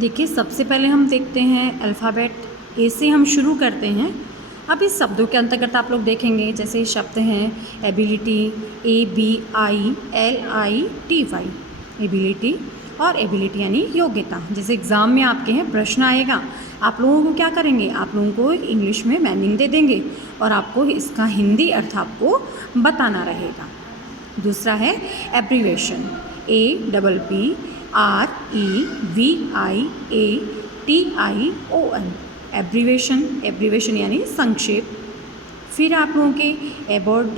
देखिए, सबसे पहले हम देखते हैं अल्फ़ाबेट ए से हम शुरू करते हैं। अब इस शब्दों के अंतर्गत आप लोग देखेंगे, जैसे शब्द हैं एबिलिटी, ABILITY, एबिलिटी और एबिलिटी यानी योग्यता। जैसे एग्ज़ाम में आपके हैं प्रश्न आएगा, आप लोगों को क्या करेंगे, आप लोगों को इंग्लिश में मीनिंग दे देंगे और आपको इसका हिंदी अर्थ आपको बताना रहेगा। दूसरा है एब्रीवेशन, ABBREVIATION, एब्रीवेशन यानी संक्षेप। फिर आप लोगों के एबॉर्ड,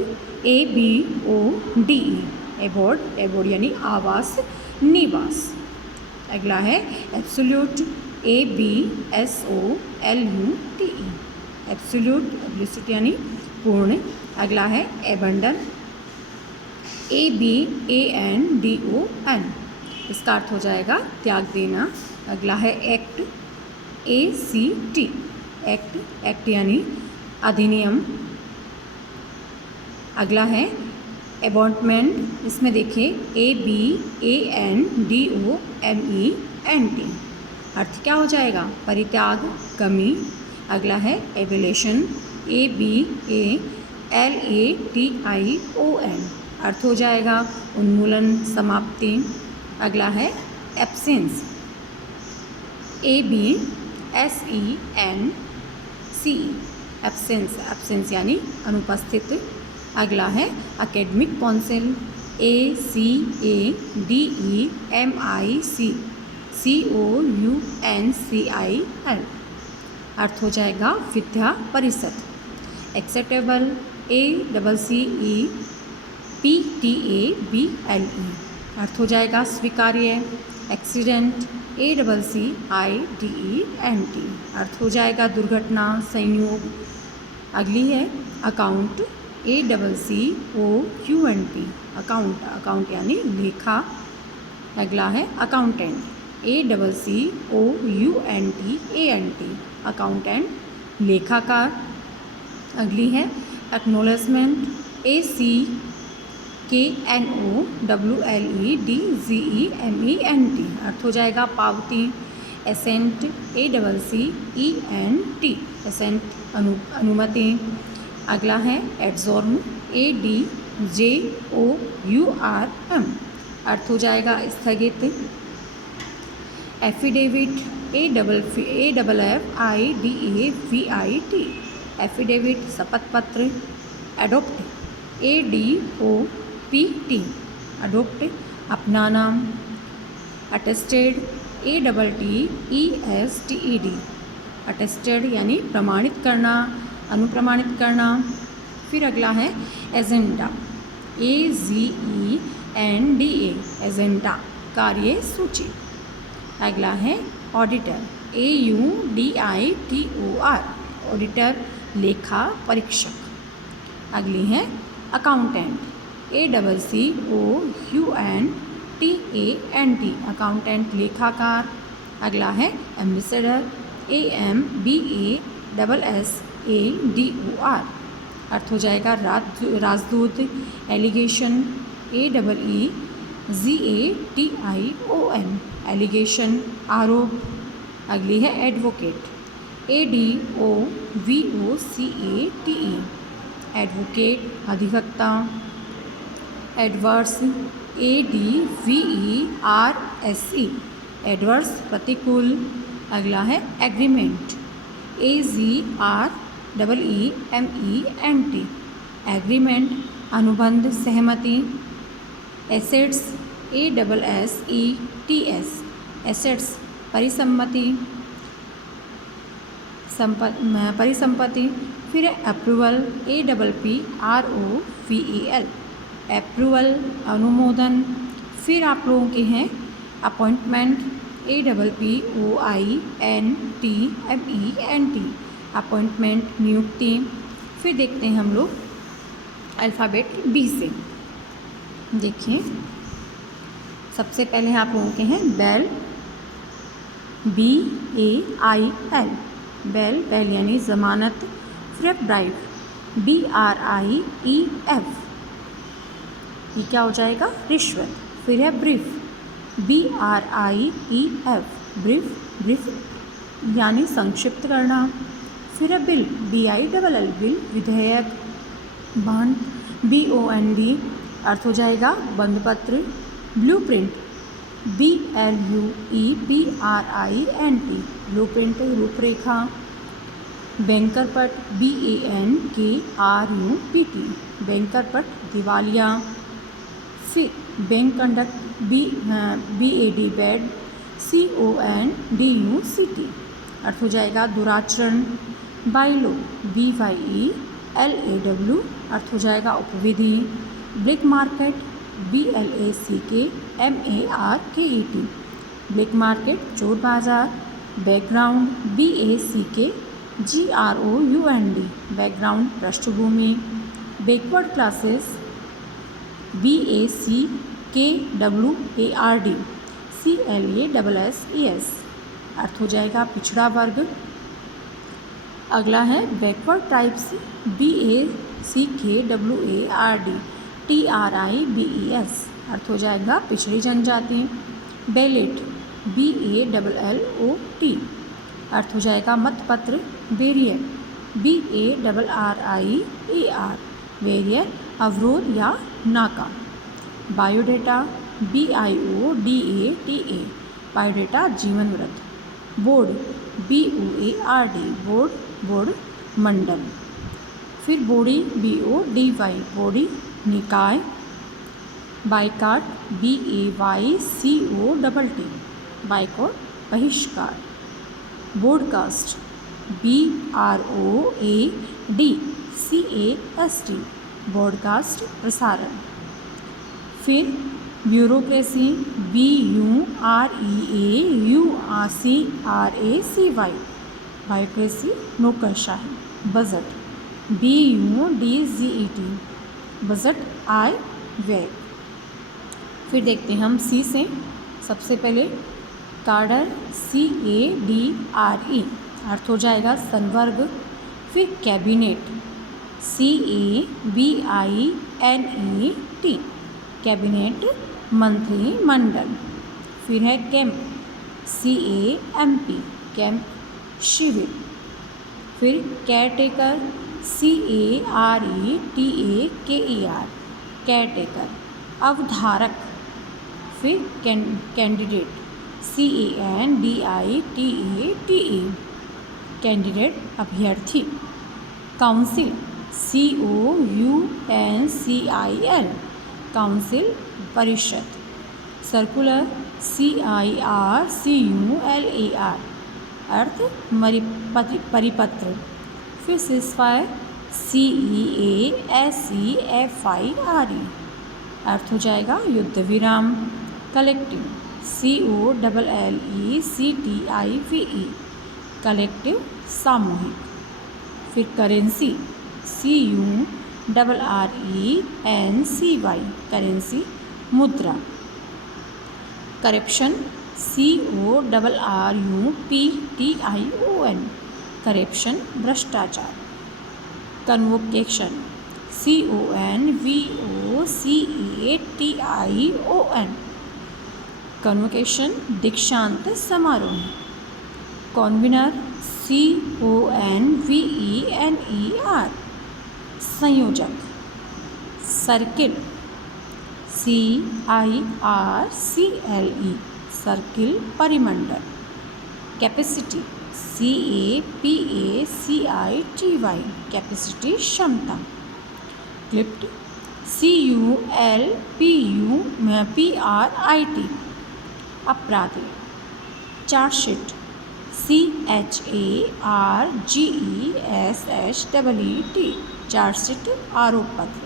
ABORDE, एबॉर्ड यानी आवास, निवास। अगला है एब्सोल्यूट, ABSOLUTE, एब्सोल्यूट यानी पूर्ण। अगला है एबंडन, ABANDON, इसका अर्थ हो जाएगा त्याग देना। अगला है एक्ट, ACT, एक्ट यानी अधिनियम। अगला है अपॉइंटमेंट, इसमें देखिए ABANDOMENT, अर्थ क्या हो जाएगा, परित्याग, कमी। अगला है एवोल्यूशन, ABALATION, अर्थ हो जाएगा उन्मूलन, समाप्ति। अगला है एब्सेंस, ABSENCE, एब्सेंस यानी अनुपस्थित। अगला है एकेडमिक काउंसिल, ACADEMIC COUNCIL, अर्थ हो जाएगा विद्या परिषद। एक्सेप्टेबल, ACCEPTABLE, अर्थ हो जाएगा स्वीकार्य। एक्सीडेंट, ACCIDENT, अर्थ हो जाएगा दुर्घटना, संयोग। अगली है अकाउंट, ACCOUNT, अकाउंट यानी लेखा। अगला है अकाउंटेंट, ACCOUNTANT, अकाउंटेंट, लेखाकार। अगली है एक्नॉलेजमेंट, ACKNOWLEDGEMENT, अर्थ हो जाएगा पावती। एसेंट, ACCENT, एसेंट अनुमति। अगला है एड्जॉर्म, ADJOURM, अर्थ हो जाएगा स्थगित। एफिडेविट, AFFIDAVIT, एफिडेविट शपथ पत्र। एडोप्ट, ADOPT, अडोप्ट अपना नाम। अटेस्टेड, ATTESTED, अटेस्टेड यानी प्रमाणित करना, अनुप्रमाणित करना। फिर अगला है एजेंडा, AGENDA, एजेंडा कार्य सूची। अगला है ऑडिटर, AUDITOR, ऑडिटर लेखा परीक्षक। अगली है अकाउंटेंट, ACCOUNTANT, अकाउंटेंट लेखाकार। अगला है एम्बेसडर, AMBASSADOR, अर्थ हो जाएगा राजदूत। एलिगेशन, AEGATION, एलिगेशन आरोप। अगली है एडवोकेट, ADOVOCATE, एडवोकेट अधिवक्ता। एडवर्स, ADVERSE, एडवर्स प्रतिकूल। अगला है एग्रीमेंट, AGREEMENT, एग्रीमेंट अनुबंध, सहमति। एसेट्स, ASSETS, एसेट्स परिसंपत्ति, परिसंपत्ति। फिर अप्रूवल, APPROVAL, अप्रूवल अनुमोदन। फिर आप लोगों के हैं अपॉइंटमेंट, APPOINTMENT, अपॉइंटमेंट नियुक्ति। फिर देखते हैं हम लोग अल्फ़ाबेट बी से। देखिए, सबसे पहले आप लोगों के हैं बैल, BAIL, बैल यानी ज़मानत। फिर ब्राइफ, BRIEF, ये क्या हो जाएगा, रिश्वत। फिर है ब्रीफ, BRIEF, ब्रीफ यानी संक्षिप्त करना। फिर है बिल, BILL बिल, विधेयक। बॉन्ड, BOND, अर्थ हो जाएगा बंद पत्र। ब्लूप्रिंट, BLUEPRINT, ब्लूप्रिंट रूपरेखा। Bankrupt, BANKRUPT, bankrupt दिवालिया। फिर बैंक कंडक्ट, BAD बैड, CONDUCT, अर्थ हो जाएगा दुराचरण। बाइलो, BYELAW, अर्थ हो जाएगा उपविधि। Black market, BLACKMARKET, black market चोर बाजार। बैकग्राउंड, BACKGROUND, बैकग्राउंड पृष्ठभूमि। बैकवर्ड क्लासेस, BACKWARD, CLASSES, अर्थ हो जाएगा पिछड़ा वर्ग। अगला है बैकवर्ड टाइप्स, BACKWARD, TRIBES, अर्थ हो जाएगा पिछड़ी जनजाति। बैलेट, BALLOT, अर्थ हो जाएगा मतपत्र। बैरियर, BARRIER, बैरियर अवरोध या नाका। बायोडेटा, BIODATA, बायोडेटा जीवन वृत्त। बोर्ड, BOARD, बोर्ड मंडल। फिर बॉडी, BODY, बॉडी निकाय। बाइकाट, BAYCOTT, बाइकॉट बहिष्कार। ब्रॉडकास्ट, BROADCAST, ब्रॉडकास्ट प्रसारण। फिर ब्यूरोक्रेसी, BUREAUCRACY, ब्यूरोक्रेसी नौकरशाही। बजट, BUDGET, बजट आय व्यय। फिर देखते हैं हम सी से। सबसे पहले काडर, CADRE, अर्थ हो जाएगा संवर्ग। फिर कैबिनेट, CABINET, कैबिनेट मंत्रिमंडल। फिर है कैंप, CAMP, कैंप शिविर। फिर केयरटेकर, CARETAKER, केयरटेकर अवधारक। फिर कैंडिडेट, CANDIDATE, कैंडिडेट अभ्यर्थी। काउंसिल, COUNCIL, काउंसिल परिषद। सर्कुलर, CIRCULAR, अर्थ परिपत्र। फिर सीज़फायर, CEASEFIRE, अर्थ हो जाएगा युद्ध विराम। कलेक्टिव, COLLECTIVE, कलेक्टिव सामूहिक। फिर करेंसी, CURRENCY, करेंसी मुद्रा। करप्शन, CORRUPTION, करप्शन भ्रष्टाचार। कन्वोकेशन, CONVOCATION, कन्वोकेशन दीक्षांत समारोह। कॉन्वीनर, CONVENER, संयोजक। सर्किल, CIRCLE, सर्किल परिमंडल। कैपेसिटी, CAPACITY, कैपेसिटी क्षमता। क्लिप्ट, CULPUPRIT, अपराधी। चार्जशीट, CHARGESSEET, चार्जशीट आरोप पत्र।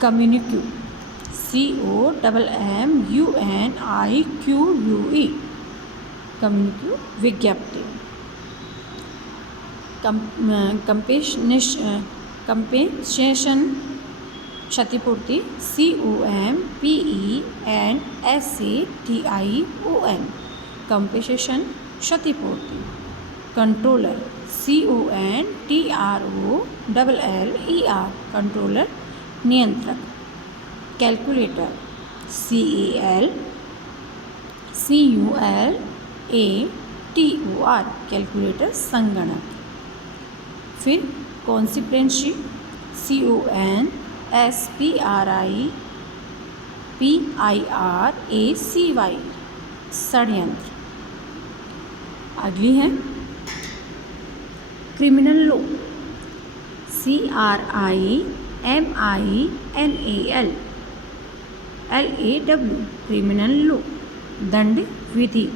कम्युनिक्यू, COMMUNIQUE, कम्युनिक्यू विज्ञप्ति। कंपेंसेशन क्षतिपूर्ति, COMPENSATION, कंपेंसेशन क्षतिपूर्ति। कंट्रोलर, CONTROLLER, कंट्रोलर नियंत्रक। कैलकुलेटर, CULATOR कैलकुलेटर संगणक। फिर कॉन्सिप्रेंसी CONSPIRACY षड्यंत्र। अगली है criminal law CRIMINAL LAW criminal law. दंड विधि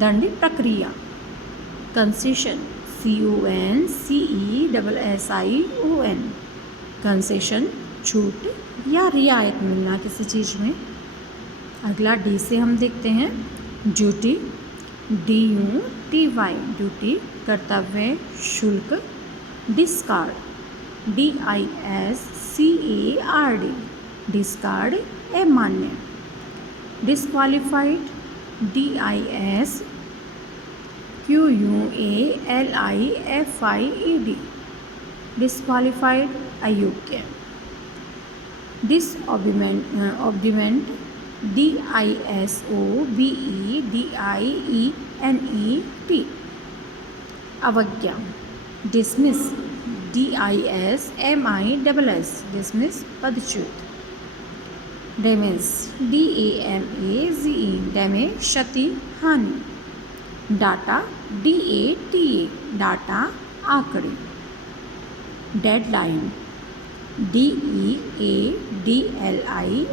दंड प्रक्रिया। कंसेशन CONCESSION कंसेशन छूट या रियायत मिलना किसी चीज़ में। अगला डी से हम देखते हैं ड्यूटी DUTY ड्यूटी कर्तव्य शुल्क। डिस्कार्ड DISCARD डिस्कार्ड अमान्य। डिस्क्वालिफाइड DISQUALIFIED डिस्क्वालिफाइड अयोग्य। डिसऑब्डीमेंट DISOBEDIENET अवज्ञा। डिसमिस DISMISS डिसमिस पदच्युत। डैमेज DAMAGE डैमेज क्षति हानि। डाटा DATA डाटा आंकड़े। डेडलाइन DEADLINE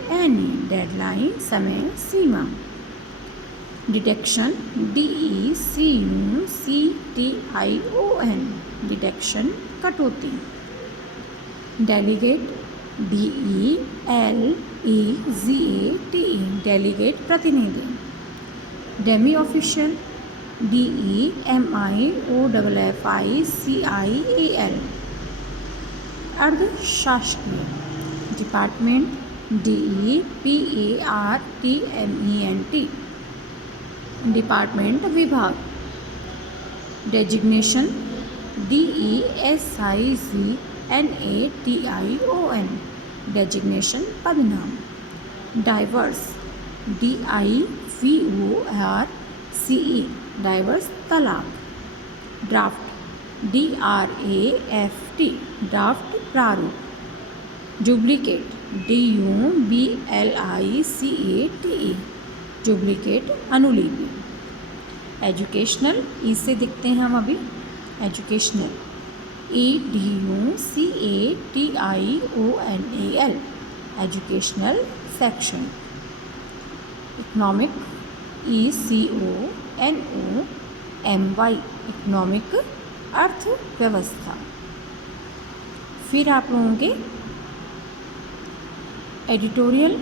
डेडलाइन समय सीमा। डिटेक्शन DECUCTION डिटेक्शन कटौती। डेलीगेट DELEGATE डेलीगेट प्रतिनिधि। डेमी ऑफिशियल DEMIOFFICIAL अर्धशासकीय। डिपार्टमेंट DEPARTMENT डिपार्टमेंट विभाग। डेजिग्नेशन DESIGNATION डेजिग्नेशन पदनाम। डाइवर्स DIVORCE डाइवर्स तलाक। ड्राफ्ट DRAFT ड्राफ्ट प्रारूप। डुप्लीकेट DUBLICATE डुप्लीकेट अनुलिपि। एजुकेशनल इसे देखते हैं हम अभी। Educational EDUCATIONAL educational section. Economic ECONOMY economic अर्थव्यवस्था। फिर आप लोगों के एडिटोरियल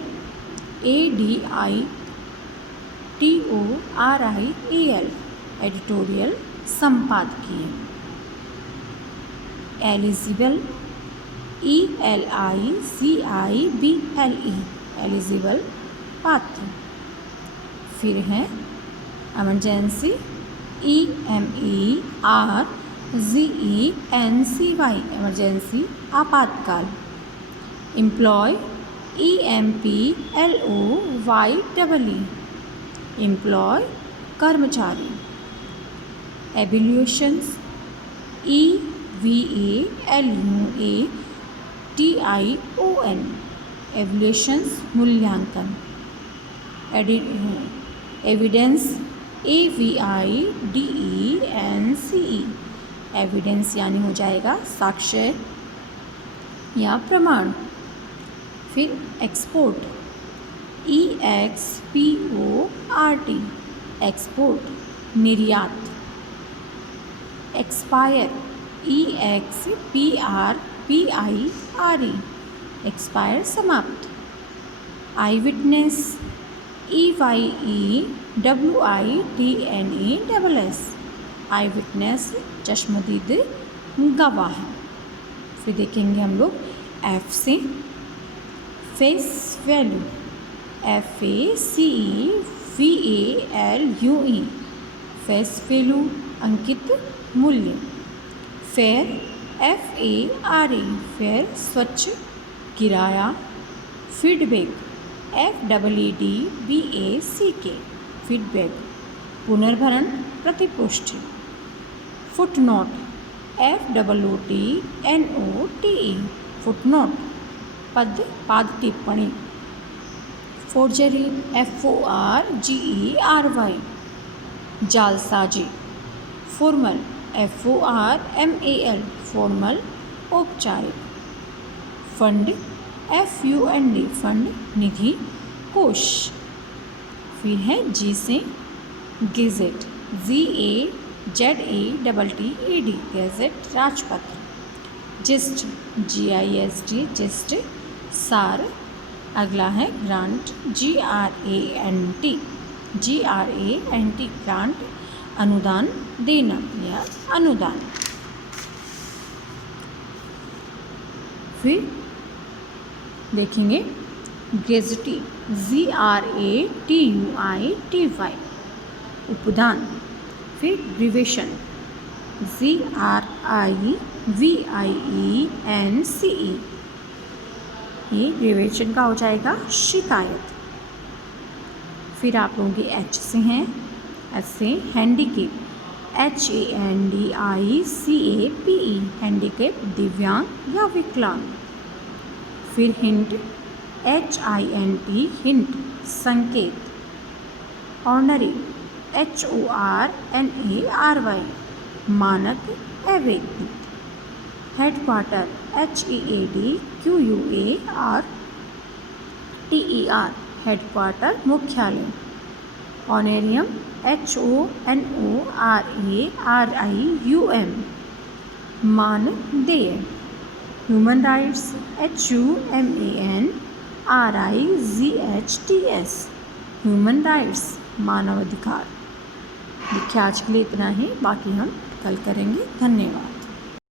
ADITORIAL एडिटोरियल संपादकीय। एलिजिबल ELIGIBLE एलिजिबल पात्र। फिर हैं एमरजेंसी EMERGENCY एमरजेंसी आपातकाल। एम्प्लॉय EMPLOYEE एम्प्लॉय कर्मचारी। एवल्यूशंस EVALUATION एवल्यूशंस मूल्यांकन। एविडेंस AVIDENCE एविडेंस यानी हो जाएगा साक्ष्य या प्रमाण। फिर एक्सपोर्ट EXPORT एक्सपोर्ट निर्यात। एक्सपायर EXPIRE एक्सपायर समाप्त। Eyewitness EYEWITNESS eyewitness चश्मदीद गवाह। फिर देखेंगे हम लोग F से face value FACEVALUE face value अंकित मूल्य। फेयर FARE फेयर स्वच्छ किराया। फीडबैक FEEDBACK फीडबैक, पुनर्भरण, प्रतिपुष्टि। फुटनोट, FOOTNOTE, फुटनोट, पाद टिप्पणी। फोर्जरी, FORGERY, जालसाजी। फॉर्मल, FORMAL, फॉर्मल, औपचारिक। फंड, FUND, फंड, निधि, कोष। फिर है जी से गेजेट, GAZETTED, गेजेट, राजपत्र। जिस्ट, GIST, जिस्ट, सार। अगला है ग्रांट, GRANT, ग्रांट, अनुदान, देना या अनुदान। फिर देखेंगे गेजेटी, GRATUITY, उपदान। फिर ग्रीवेशन, GRIVIENCE, ये ग्रीवेशन का हो जाएगा शिकायत। फिर आप लोगों के एच से हैं, एच से हैंडीकेप, HANDICAPE, हैंडीकेप, दिव्यांग या विकलांग। फिर हिंट, HINT, हिंट, संकेत। ऑर्डनरी, HORNARY, मानक, अवैतनिक। हेडक्वार्टर, HEADQUARTER, हेडक्वार्टर, मुख्यालय। ऑनरियम, HONORARIUM, मानदेय। Human rights, HUMANRIGHTS, human rights, मानवाधिकार। देखिए आज के लिए इतना ही, बाकी हम कल करेंगे। धन्यवाद।